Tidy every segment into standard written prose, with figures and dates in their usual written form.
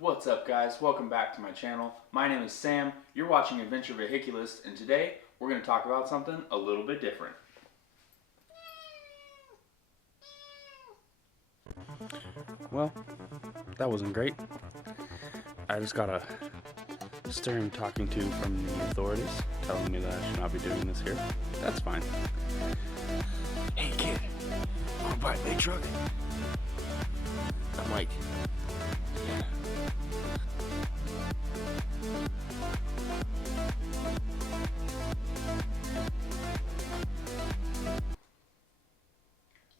What's up guys, welcome back to my channel. My name is Sam, you're watching Adventure Vehiculist, and today we're going to talk about something a little bit different. Well, that wasn't great. I just got a stern talking to from the authorities telling me that I should not be doing this here. That's fine. Hey kid, wanna buy a big truck? I'm like, yeah.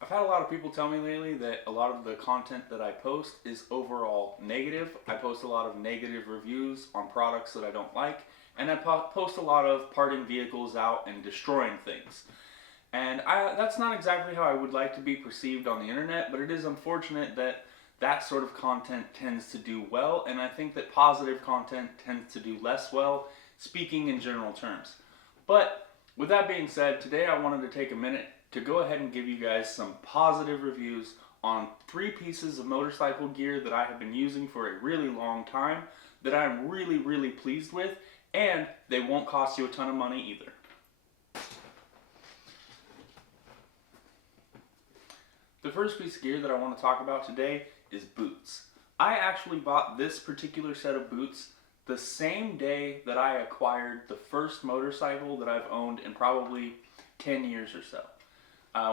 I've had a lot of people tell me lately that a lot of the content that I post is overall negative. I post a lot of negative reviews on products that I don't like, and I post a lot of parting vehicles out and destroying things. And that's not exactly how I would like to be perceived on the internet, but it is unfortunate that that sort of content tends to do well, and I think that positive content tends to do less well, speaking in general terms. But with that being said, today I wanted to take a minute to go ahead and give you guys some positive reviews on 3 pieces of motorcycle gear that I have been using for a really long time that I'm really pleased with, and they won't cost you a ton of money either. The first piece of gear that I want to talk about today is boots. I actually bought this particular set of boots the same day that I acquired the first motorcycle that I've owned in probably 10 years or so.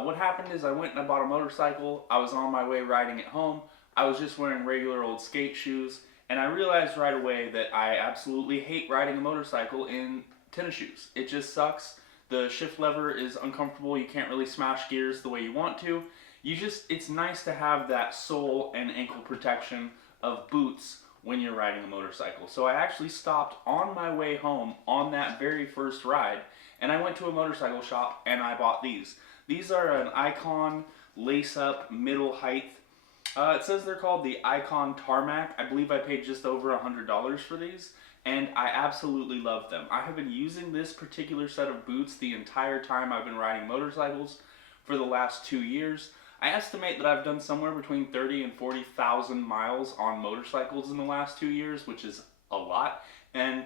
What happened is I went and I bought a motorcycle. I was on my way riding it home. I was just wearing regular old skate shoes, and I realized right away that I absolutely hate riding a motorcycle in tennis shoes. It just sucks. The shift lever is uncomfortable. You can't really smash gears the way you want to. It's nice to have that sole and ankle protection of boots when you're riding a motorcycle. So I actually stopped on my way home on that very first ride, and I went to a motorcycle shop and I bought these. These are an Icon lace-up middle height. It says they're called the Icon Tarmac. I believe I paid just over $100 for these, and I absolutely love them. I have been using this particular set of boots the entire time I've been riding motorcycles for the last 2 years. I estimate that I've done somewhere between 30 and 40,000 miles on motorcycles in the last 2 years, which is a lot. And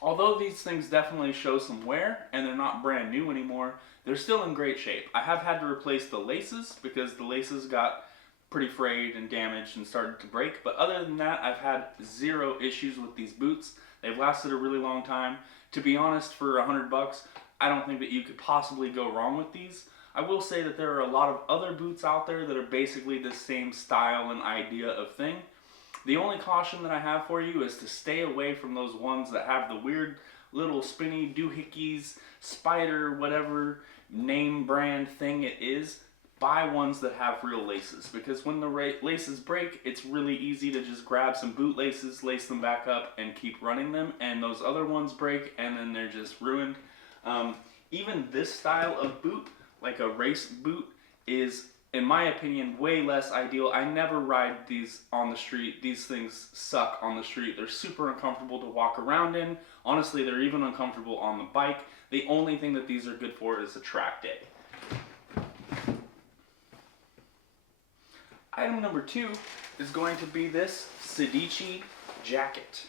although these things definitely show some wear and they're not brand new anymore, they're still in great shape. I have had to replace the laces because the laces got pretty frayed and damaged and started to break, but other than that, I've had 0 issues with these boots. They've lasted a really long time. To be honest, for $100, I don't think that you could possibly go wrong with these. I will say that there are a lot of other boots out there that are basically the same style and idea of thing. The only caution that I have for you is to stay away from those ones that have the weird little spinny doohickeys, spider, whatever name brand thing it is. Buy ones that have real laces, because when the laces break, it's really easy to just grab some boot laces, lace them back up, and keep running them, and those other ones break and then they're just ruined. Even this style of boot, like a race boot, is, in my opinion, way less ideal. I never ride these on the street. These things suck on the street. They're super uncomfortable to walk around in. Honestly, they're even uncomfortable on the bike. The only thing that these are good for is a track day. Item number 2 is going to be this Sedici jacket.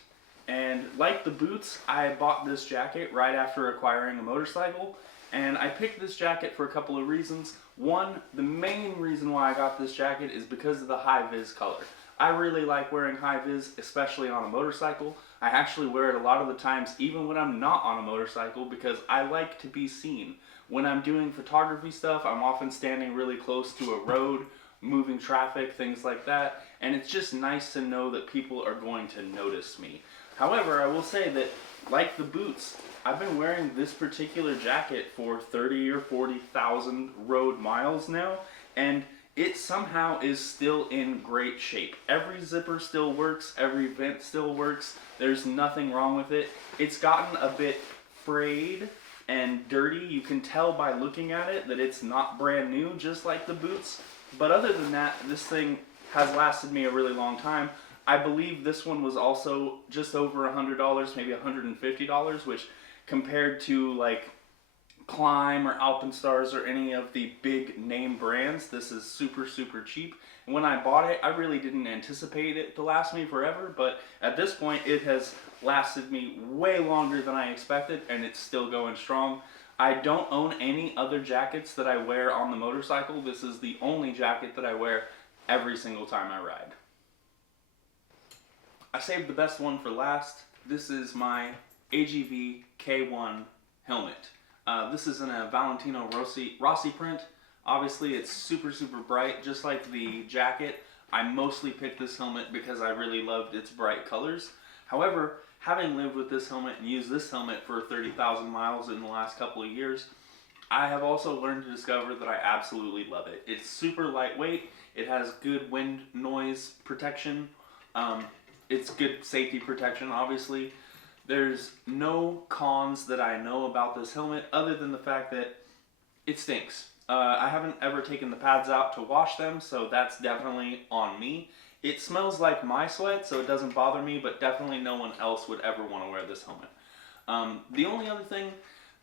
And like the boots, I bought this jacket right after acquiring a motorcycle. And I picked this jacket for a couple of reasons. One, the main reason why I got this jacket is because of the high-vis color. I really like wearing high-vis, especially on a motorcycle. I actually wear it a lot of the times even when I'm not on a motorcycle because I like to be seen. When I'm doing photography stuff, I'm often standing really close to a road, moving traffic, things like that, and it's just nice to know that people are going to notice me. However, I will say that, like the boots, I've been wearing this particular jacket for 30 or 40,000 road miles now, and it somehow is still in great shape. Every zipper still works, every vent still works, there's nothing wrong with it. It's gotten a bit frayed and dirty. You can tell by looking at it that it's not brand new, just like the boots. But other than that, this thing has lasted me a really long time. I believe this one was also just over $100, maybe $150, which compared to like Climb or Alpenstars or any of the big name brands. This is super, super cheap. And when I bought it, I really didn't anticipate it to last me forever, but at this point it has lasted me way longer than I expected, and it's still going strong. I don't own any other jackets that I wear on the motorcycle. This is the only jacket that I wear every single time I ride. I saved the best one for last. This is my AGV K1 helmet. This is in a Valentino Rossi print. Obviously it's super, super bright, just like the jacket. I mostly picked this helmet because I really loved its bright colors. However, having lived with this helmet and used this helmet for 30,000 miles in the last couple of years, I have also learned to discover that I absolutely love it. It's super lightweight. It has good wind noise protection. It's good safety protection, obviously. There's no cons that I know about this helmet other than the fact that it stinks. I haven't ever taken the pads out to wash them, so that's definitely on me. It smells like my sweat, so it doesn't bother me, but definitely no one else would ever want to wear this helmet. The only other thing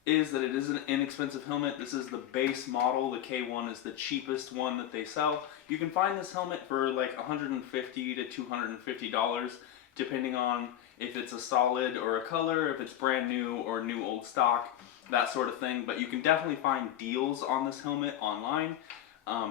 is that it is an inexpensive helmet. This is the base model. The K1 is the cheapest one that they sell. You can find this helmet for like $150 to $250, depending on if it's a solid or a color, if it's brand new or new old stock, that sort of thing. But you can definitely find deals on this helmet online,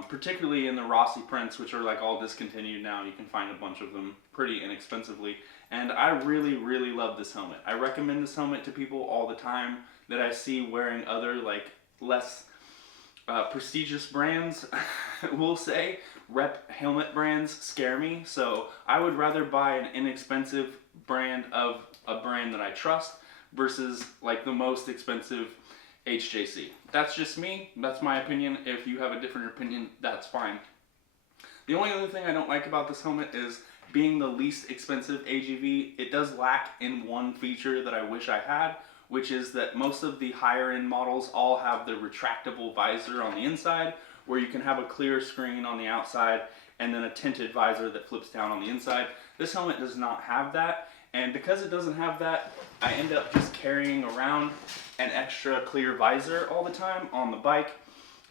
particularly in the Rossi prints, which are like all discontinued now. You can find a bunch of them pretty inexpensively. And I really, really love this helmet. I recommend this helmet to people all the time that I see wearing other like less prestigious brands, we'll say. Rep helmet brands scare me, so I would rather buy an inexpensive brand of a brand that I trust versus like the most expensive HJC. That's just me. That's my opinion. If you have a different opinion, that's fine. The only other thing I don't like about this helmet is being the least expensive AGV, it does lack in one feature that I wish I had, which is that most of the higher end models all have the retractable visor on the inside, where you can have a clear screen on the outside and then a tinted visor that flips down on the inside. This helmet does not have that, and because it doesn't have that, I end up just carrying around an extra clear visor all the time on the bike.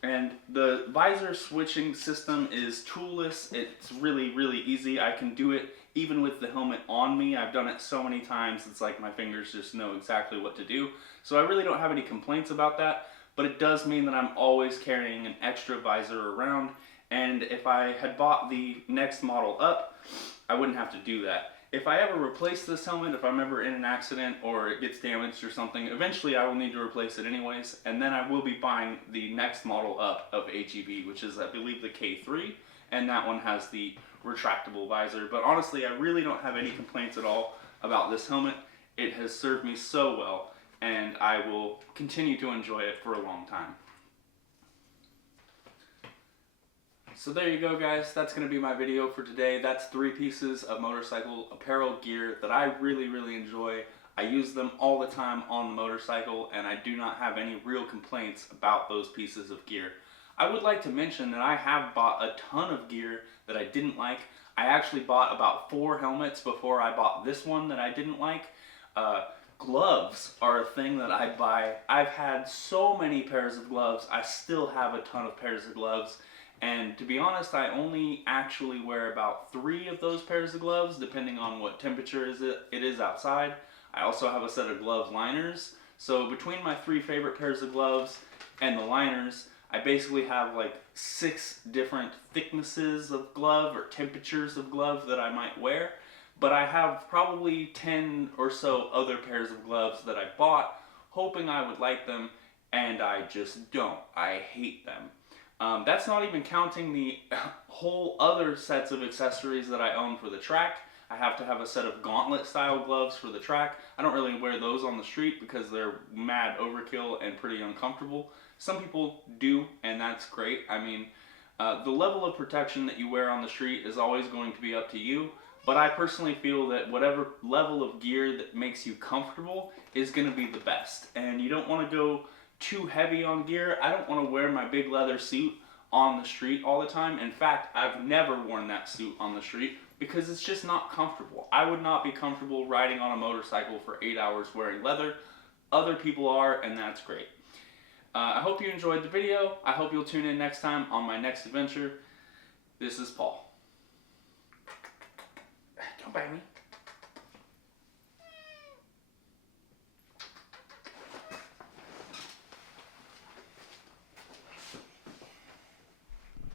And the visor switching system is toolless. It's really, really easy. I can do it even with the helmet on me. I've done it so many times, it's like my fingers just know exactly what to do. So I really don't have any complaints about that, but it does mean that I'm always carrying an extra visor around. And if I had bought the next model up, I wouldn't have to do that. If I ever replace this helmet, if I'm ever in an accident or it gets damaged or something, eventually I will need to replace it anyways, and then I will be buying the next model up of AGV, which is I believe the K3, and that one has the retractable visor. But honestly, I really don't have any complaints at all about this helmet. It has served me so well, and I will continue to enjoy it for a long time. So there you go, guys. That's going to be my video for today. That's 3 pieces of motorcycle apparel gear that I really, really enjoy. I use them all the time on the motorcycle, and I do not have any real complaints about those pieces of gear. I would like to mention that I have bought a ton of gear that I didn't like. I actually bought about 4 helmets before I bought this one that I didn't like. Gloves are a thing that I buy. I've had so many pairs of gloves. I still have a ton of pairs of gloves. And to be honest, I only actually wear about 3 of those pairs of gloves, depending on what temperature it is outside. I also have a set of glove liners. So between my 3 favorite pairs of gloves and the liners, I basically have like 6 different thicknesses of glove or temperatures of glove that I might wear. But I have probably 10 or so other pairs of gloves that I bought, hoping I would like them, and I just don't. I hate them. That's not even counting the whole other sets of accessories that I own for the track. I have to have a set of gauntlet style gloves for the track. I don't really wear those on the street because they're mad overkill and pretty uncomfortable. Some people do, and that's great. I mean, the level of protection that you wear on the street is always going to be up to you, but I personally feel that whatever level of gear that makes you comfortable is going to be the best. And you don't want to go too heavy on gear. I don't want to wear my big leather suit on the street all the time. In fact, I've never worn that suit on the street because it's just not comfortable. I would not be comfortable riding on a motorcycle for 8 hours wearing leather. Other people are, and that's great. I hope you enjoyed the video. I hope you'll tune in next time on my next adventure. This is Paul. Don't bite me.